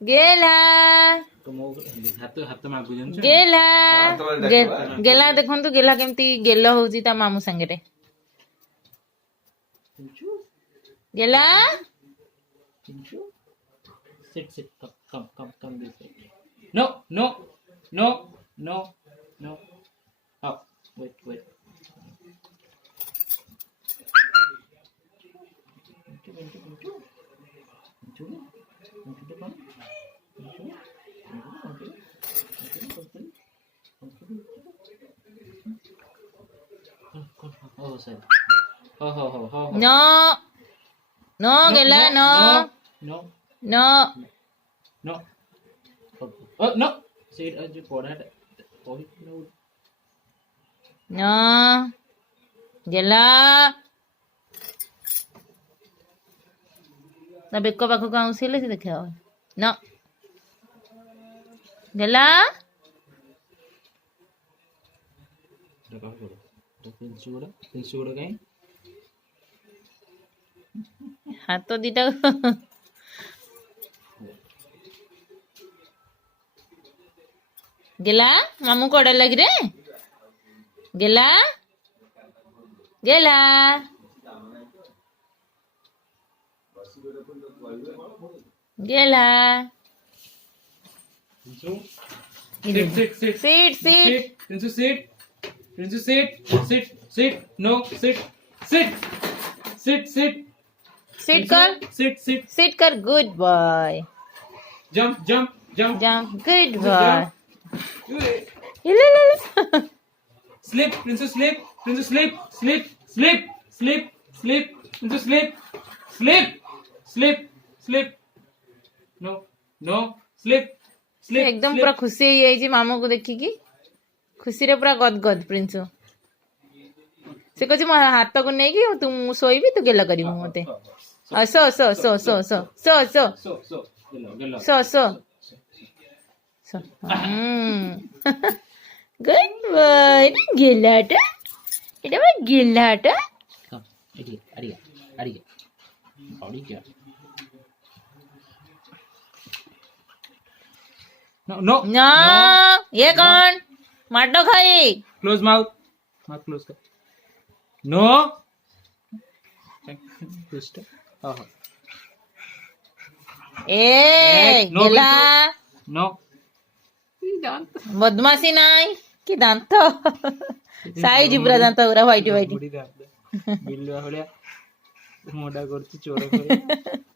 गेला गेला गेला देखନ୍ତୁ गेला କେମିତି ଗେଲ ହଉଛି ତା ମାମୁଁ ସାଙ୍ଗରେ गेला Sit, sit, come this way. No, no, no, no, no. Oh, wait. Oh, sorry. Oh. no no गेला no No. no No. Oh, no. See it as you put it. No. no गेला ତା ବେକ ପାଖକୁ ଆଉଁସିଲେ ସେ ଦେଖିବ no गेला ପିନ୍ସୁଗୁଡା କାଇଁ ହାତ ଦିଟା गेला मामू कोड़ा लग रे गेला गेला गेला Sit. Prinsu, sit. No, sit. sit कर sit कर good boy Jump. jump good boy Sleep, Prinsu, sleep. Prinsu, sleep. Prinsu, sleep. No, sleep. एकदम पूरा खुशी हो जाई मामू को देखिकी खुशी रे पूरा गदगद प्रिंसु से कहछि मो हाथ को नै कि तू सोईबी तू गेला करिवु मते सो गुड बॉय गेलाटा एटा बा गेलाटा अड़िया No. ये कौन माटो खाई Close mouth close कर. No. Twist. No, गेला No. बदमाशी नाई कि दांत साइज पूरा दांत पूरा व्हाइट बिल्लुआ भलिया मोडा करछि चोर